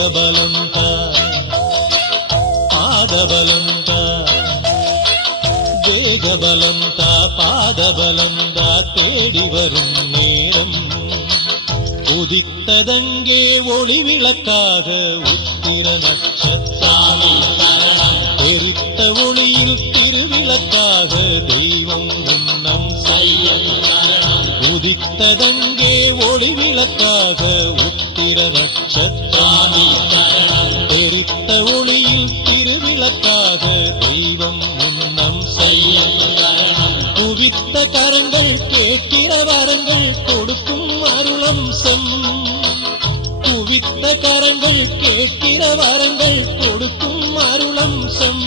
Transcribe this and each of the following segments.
தேகபலந்தா பாதபலந்தா தேகபலந்தா பாதபலந்தா தேடி வரும் நேரம் உதித்ததங்கே ஒளி விளக்காக உத்திர நட்சத்திரம் எரித்த ஒளியில் திருவிளக்காக தெய்வம் உன்னம் உதித்ததங்கே ஒளி விளக்காக உத்திர நட்சத்திரம் எரித்த ஒளியில் திருவிளக்காக தெய்வம் உன்னம் குவித்த கரங்கள் கேட்கிற வரங்கள் கொடுக்கும் அருளம்சம் குவித்த கரங்கள் கேட்கிற வரங்கள் கொடுக்கும் அருளம்சம்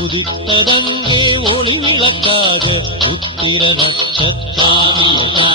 உதித்ததங்கே ஒளி விளக்காக உத்திர நட்சத்திரம்